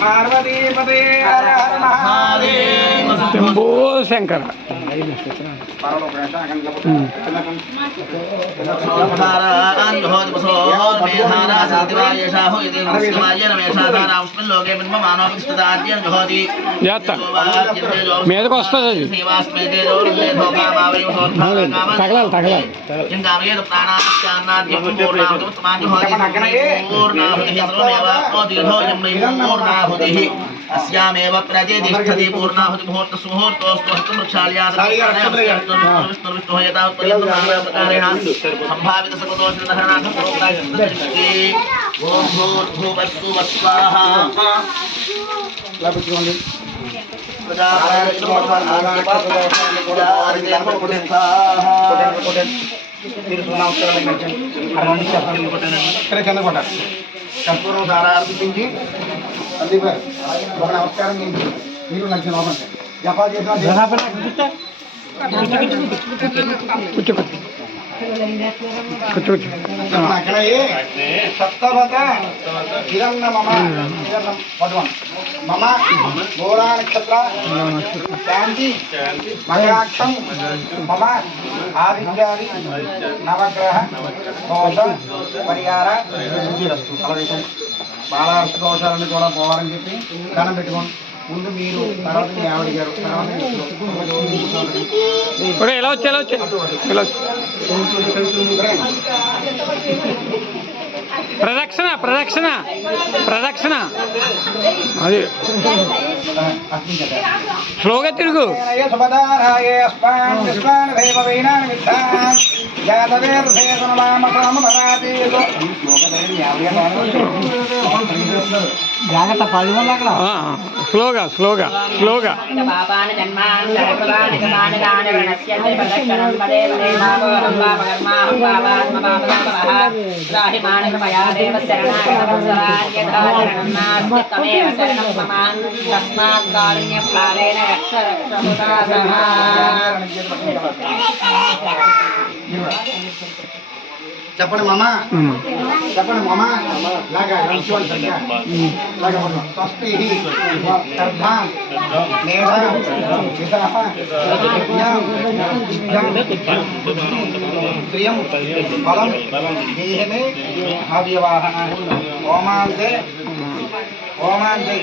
పార్వతీపదే హర హర మహాదేవ శంభో శంకర. మీదకి వస్తుంది అది తగలాలి తగలాలి. अस्यामेव प्रतिष्ठति पूर्णाहुति मुहूर्त सुमुहूर्तोस्तु हस्तम विष्णु यतावत्पर्यन्तं नानाप्रकारेण संभावित सर्वदोषनिधनार्थं प्रोक्तायस्ते ओम भूर्भुवस्सुः स्वाहा. కర్పూరం సారా అర్పించి సందీపారు ఒక నమస్కారం మీరు నచ్చిన లోపల జపా చేసిన సప్తవత కిరణ మమ మమ గోరా నక్షత్ర శాంతి మయాక్షం మమ ఆదిత్యాది నవగ్రహ దోష పరిహార సిద్ధిరస్తు. బాలార్ష దోషాలన్నీ కూడా పోవాలని చెప్పి దండం పెట్టుకోండి. ముందు మీరు తర్వాత మీ ఆవిడ గారు తర్వాత ఎలా వచ్చి ప్రదక్షిణ ప్రదక్షిణ ప్రదక్షిణ అది స్లోగా తిరుగు. జాగ్రత్త పళ్ళు స్లోగా స్లోగా స్లోగా. చెప్పండి మామ చెప్పండి మామ లాగా స్వస్తి ప్రియం బలం దేహమే అవ్యవాహన ఓమాంతే ఓమాంతే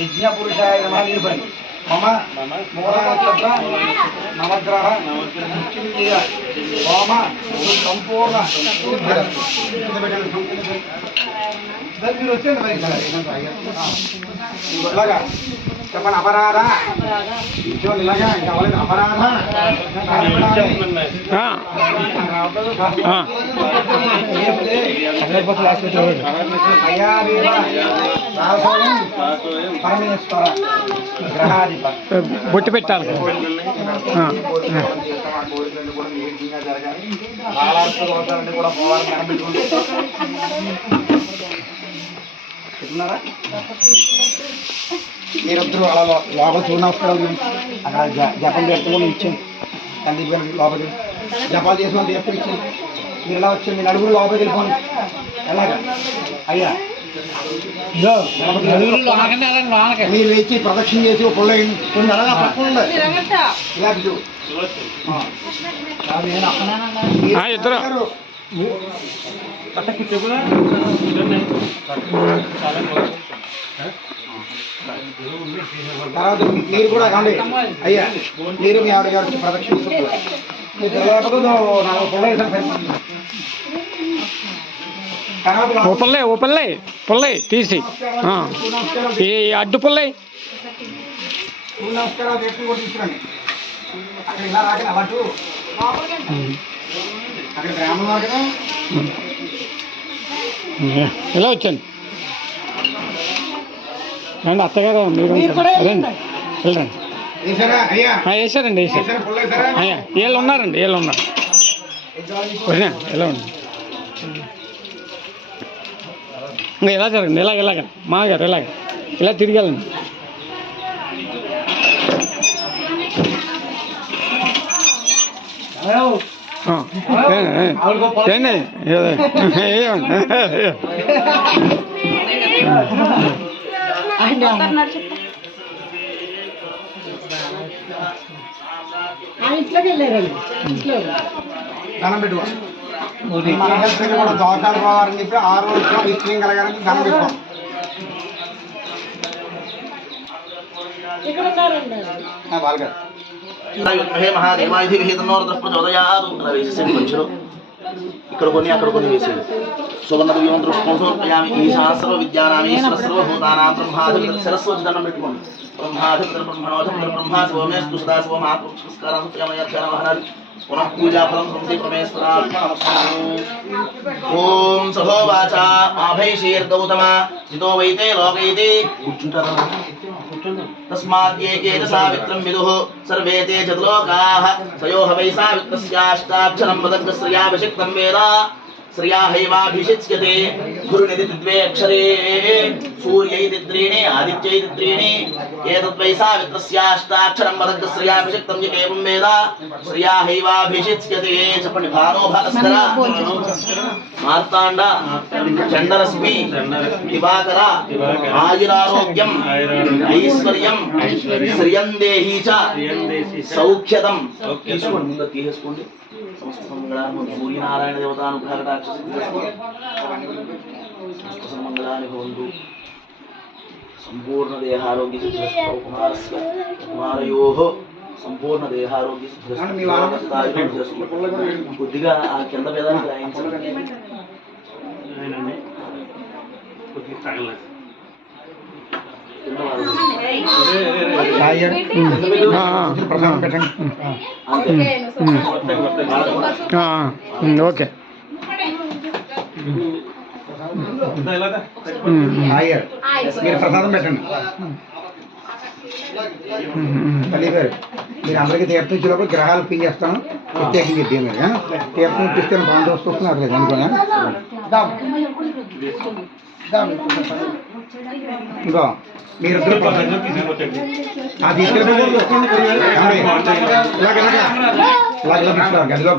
యజ్ఞపురుషాయ నమః. మమ మూలనక్షత్ర నవగ్రహ చింతయ హోమ సంపూర్ణ మీరు వచ్చేది మరి ఇలాగా చెప్పండి. అపరాధ ఇలాగా ఇంకా అవ్వలేదు. అపరాధ పరమేశ్వర గ్రహాధిప బొట్టు పెట్టాలి. కూడా పోవాలని కనిపెట్టుకుంటే చెప్తున్నారా? మీరిద్దరూ అలా లోపల చూడ నమస్కారాలు అక్కడ జపం పెట్టుకుని ఇచ్చాను. సందీప్ గారు లోపలికి జపాలు చేసిన వాళ్ళు తీసుకుని ఇచ్చాను. మీరు ఎలా వచ్చారు? మీ నలుగురు లోపలికి వెళ్ళిపోండి. ఎలాగా అయ్యా మీరు లేచి ప్రదక్షిణ చేసి కొన్ని అలాగా పక్కన ఇలా ఇద్దరు తర్వాత మీరు కూడా కాండి అయ్యా. మీరు మీ ఆవిడ గారు ప్రదక్షిణ పుల్లై పుల్లై పుల్లై తీసి ఈ అడ్డు పుల్లై నమస్కారాలు చెప్పి కూడా తీసుకురండి. అక్కడ ఇలా రాక అటు అక్కడ గ్రామం కదా ఎలా వచ్చాను రండి అత్తగారు మీరు రండి వెళ్ళండి. వేసారండి వేసారు అయ్యా. వీళ్ళు ఉన్నారండి వీళ్ళు ఉన్నారు. ఎలా ఉంది ఇంకా ఇలా జరగండి, ఇలాగ మాగారు ఇలాగ ఇలా తిరిగెళ్ళండి. ఏండి ధనం పెట్టుకో. మన హెల్త్ కూడా దోషాలు పోవాలని చెప్పి ఆరోగ్యం నిశ్చయం కలగాలని ధనం పెట్టుకో. బాగా హే మహాదేవాది విహితన్నోర్ద్ర ప్రచోదయాదు అలా వేసేసాడు మధ్యలో. ఇక్కడ కొన్ని అక్కడ కొన్ని వేసాడు. సువర్ణ దివ్యం దృష్టికోణం సమర్పయామి. ఈశాస్త్ర విద్యానామీశ్వర సర్వభూతానాం బ్రహ్మాధిపతి సరస్వతి దండం పెట్టుకోండి. బ్రహ్మాధిపతి బ్రహ్మణోధిపతి బ్రహ్మా శివమేస్తు సదా శివ మహాపురుషస్కారం మహారాజ్ పునః పూజాఫలం సంతి పరమేశ్వరా. ఓం సహోవాచ ఆభైషీర్గౌతమ జితో వైతే లోకైతే. కూర్చుంటారా? తస్మాద్యేకేన సావిత్రం విదుః సర్వే తే చతులోకాః సయోః వై సావిత్రస్యాష్టాక్షరం పదగ్శ్రియాభిషిక్తం వేద శ్రియా హైవాభిషిచ్యతే. గురునిధి ద్వే అక్షరే సూర్యైతి త్రీణి ఆదిత్యైతి త్రీణి ఏతద్వై సావిత్రస్యాష్టాక్షరం పదగ్శ్రియాభిషిక్తం ఏవం వేద శ్రియా హైవాభిషిచ్యతే. చెప్పండి. భానో భాస్కర మార్తాండ చండరశ్మి దివాకర ఆయురారోగ్యం ఐశ్వర్యం శ్రియం దేహి చ సౌఖ్యదం. తీసుకోండి, ముందు తీసేసుకోండి. సమస్త మంగళాన్ని సూర్యనారాయణ దేవతానుగ్రహటాక్ష మంగళాన్ని భవంతు. సంపూర్ణ దేహారోగ్య సిద్ధిరస్తు. కుమారస్య కుమారయోః సంపూర్ణ దేహారోగ్య సిద్ధిరస్తు. కొద్దిగా ఆ కింద పేదానికి రాయించండి. ప్రసాదం పెట్టండి. ఓకే. మీరు ప్రసాదం పెట్టండి. తల్లి గారు మీరు అందరికీ తీర్థం ఇచ్చినప్పుడు గ్రహాలు పించేస్తాను. ప్రత్యేకంగా ఇద్దే మీరు తీర్థం ఇప్పిస్తే బందోబస్తు వస్తుంది. అట్లేదు అనుకోనా? ఇంకో మీరిద్దరు అది గదిలో